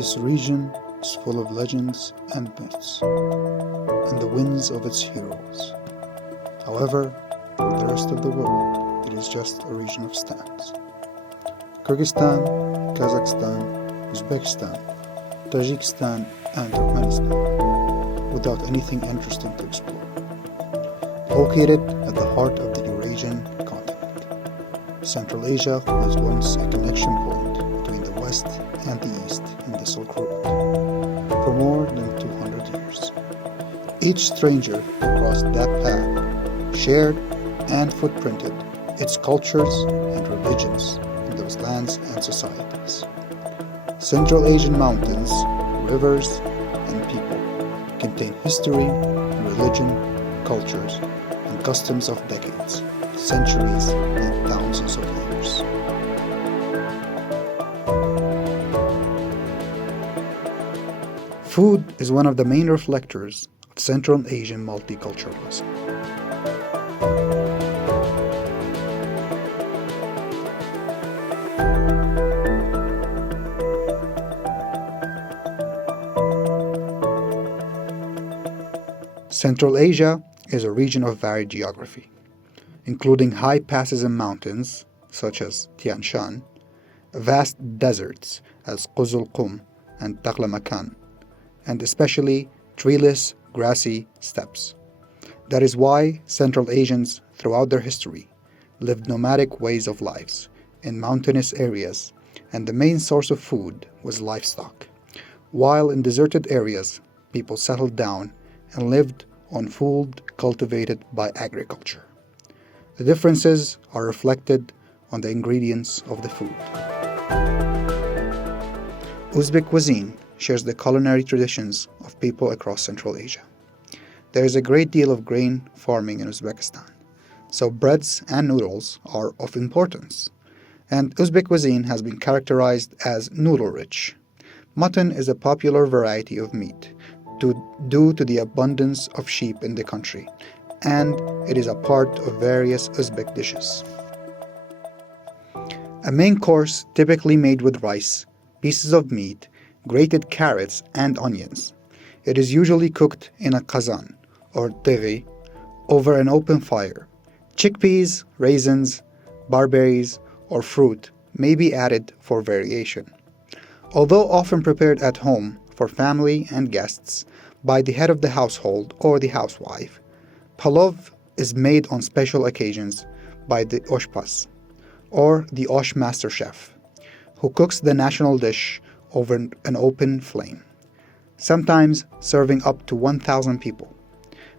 This region is full of legends and myths, and the wins of its heroes. However, for the rest of the world, it is just a region of stands. Kyrgyzstan, Kazakhstan, Uzbekistan, Tajikistan, and Turkmenistan, without anything interesting to explore. Located at the heart of the Eurasian continent, Central Asia was once a connection point between the West and the East in the Silk Road for more than 200 years. Each stranger who crossed that path shared and footprinted its cultures and religions in those lands and societies. Central Asian mountains, rivers, and people contain history, religion, cultures, and customs of decades, centuries, and thousands of years. Food is one of the main reflectors of Central Asian multiculturalism. Central Asia is a region of varied geography, including high passes and mountains, such as Tian Shan, vast deserts as Quzul Qum and Taklamakan, and especially treeless, grassy steppes. That is why Central Asians, throughout their history, lived nomadic ways of lives in mountainous areas, and the main source of food was livestock, while in deserted areas, people settled down and lived on food cultivated by agriculture. The differences are reflected on the ingredients of the food. Uzbek cuisine shares the culinary traditions of people across Central Asia. There is a great deal of grain farming in Uzbekistan, so breads and noodles are of importance. And Uzbek cuisine has been characterized as noodle-rich. Mutton is a popular variety of meat due to the abundance of sheep in the country, and it is a part of various Uzbek dishes. A main course typically made with rice, pieces of meat, grated carrots, and onions. It is usually cooked in a kazan, or teri, over an open fire. Chickpeas, raisins, barberries, or fruit may be added for variation. Although often prepared at home for family and guests by the head of the household or the housewife, palov is made on special occasions by the oshpaz, or the osh master chef, who cooks the national dish over an open flame, sometimes serving up to 1,000 people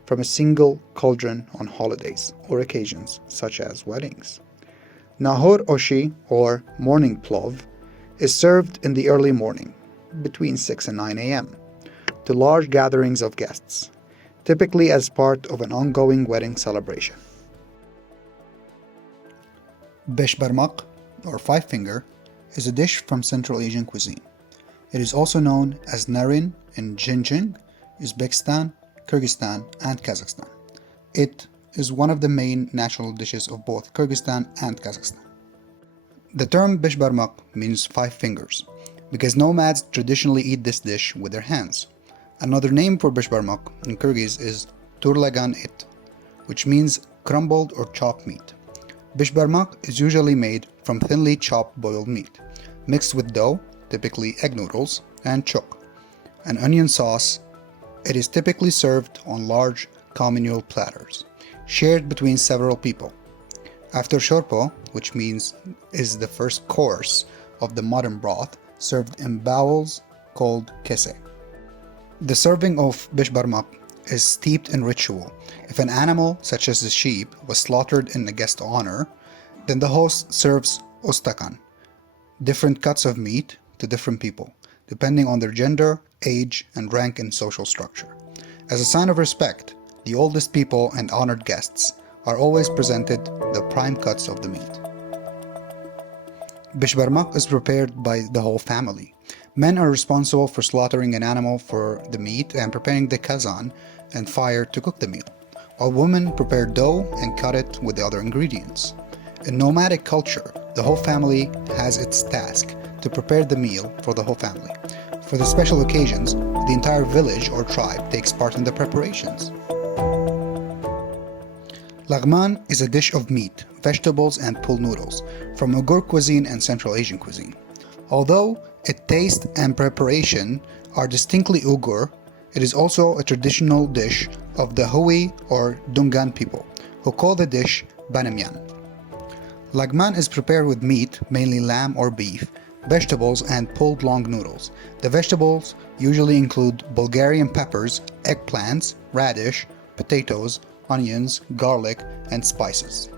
from a single cauldron on holidays or occasions such as weddings. Nahor oshi, or morning plov, is served in the early morning, between 6 and 9 a.m., to large gatherings of guests, typically as part of an ongoing wedding celebration. Besh barmaq, or five finger, is a dish from Central Asian cuisine. It is also known as narin in Xinjiang, Uzbekistan, Kyrgyzstan, and Kazakhstan. It is one of the main national dishes of both Kyrgyzstan and Kazakhstan. The term besh barmaq means five fingers, because nomads traditionally eat this dish with their hands. Another name for besh barmaq in Kyrgyz is turlagan et, which means crumbled or chopped meat. Besh barmaq is usually made from thinly chopped boiled meat, mixed with dough, typically egg noodles, and chok, an onion sauce. It is typically served on large communal platters, shared between several people. After shorpo, which means is the first course of the mutton broth, served in bowls called kese. The serving of besh barmaq is steeped in ritual. If an animal, such as a sheep, was slaughtered in a guest honor, then the host serves ostakan, different cuts of meat to different people, depending on their gender, age, and rank in social structure. As a sign of respect, the oldest people and honored guests are always presented the prime cuts of the meat. Besh barmaq is prepared by the whole family. Men are responsible for slaughtering an animal for the meat and preparing the kazan and fire to cook the meal, while women prepare dough and cut it with the other ingredients. In nomadic culture, the whole family has its task to prepare the meal for the whole family. For the special occasions, the entire village or tribe takes part in the preparations. Lagman is a dish of meat, vegetables, and pulled noodles from Uyghur cuisine and Central Asian cuisine. Although its taste and preparation are distinctly Uyghur, it is also a traditional dish of the Hui or Dungan people, who call the dish banamyan. Lagman is prepared with meat, mainly lamb or beef, vegetables, and pulled long noodles. The vegetables usually include Bulgarian peppers, eggplants, radish, potatoes, onions, garlic, and spices.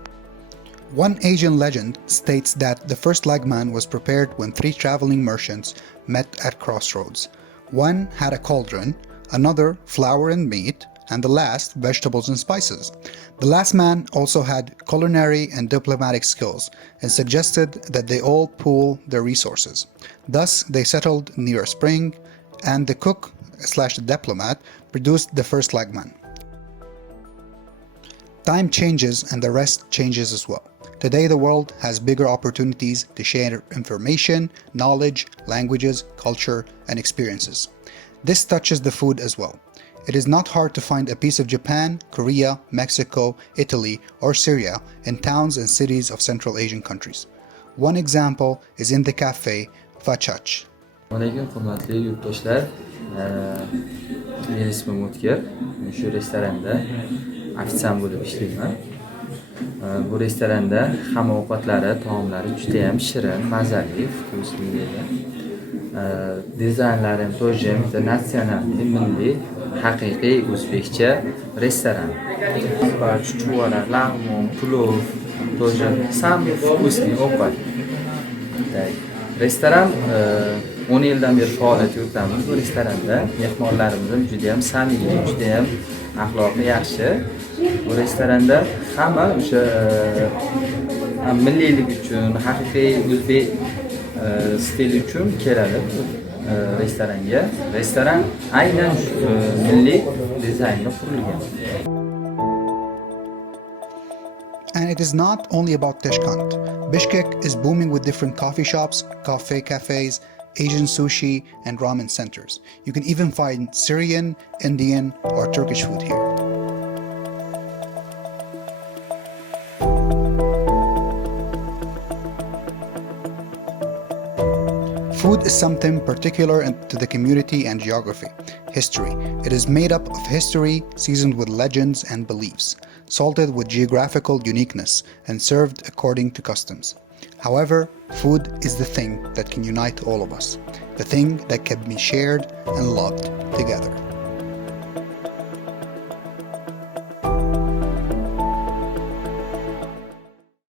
One Asian legend states that the first lagman was prepared when three traveling merchants met at crossroads. One had a cauldron, another flour and meat, and the last vegetables and spices. The last man also had culinary and diplomatic skills and suggested that they all pool their resources. Thus, they settled near a spring, and the cook/the diplomat produced the first lagman. Time changes and the rest changes as well. Today the world has bigger opportunities to share information, knowledge, languages, culture, and experiences. This touches the food as well. It is not hard to find a piece of Japan, Korea, Mexico, Italy, or Syria in towns and cities of Central Asian countries. One example is in the cafe Vachach. Assalomu hurmatli yurtdoshlar. Men ismim O'tkir. Shu restoranda ofitsiant bo'lib ishlayman. Bu restoranda hamma ovqatlari, taomlari juda ham shirin, mazali, vkusli edi. Dizaynlari ham тоже internatsionalniy, milliy, haqiqiy o'zbekcha restoran. Chuchvara, lag'mon, plov, тоже самый вкусный ovqat. Restoran 10 yildan beri faoliyat yuritamiz. Bu restoranda mehmonlarimiz ham juda ham samimiy, juda ham axloqi yaxshi. Bu restoranda hamma o'sha milliylik uchun, haqiqiy o'zbek stili uchun keladi restoranga. Restoran aynan milliy dizaynda qurilgan. And it is not only about Tashkent. Bishkek is booming with different coffee shops, cafes, Asian sushi, and ramen centers. You can even find Syrian, Indian, or Turkish food here. Food is something particular to the community and geography, history. It is made up of history seasoned with legends and beliefs, salted with geographical uniqueness, and served according to customs. However, food is the thing that can unite all of us, the thing that can be shared and loved together.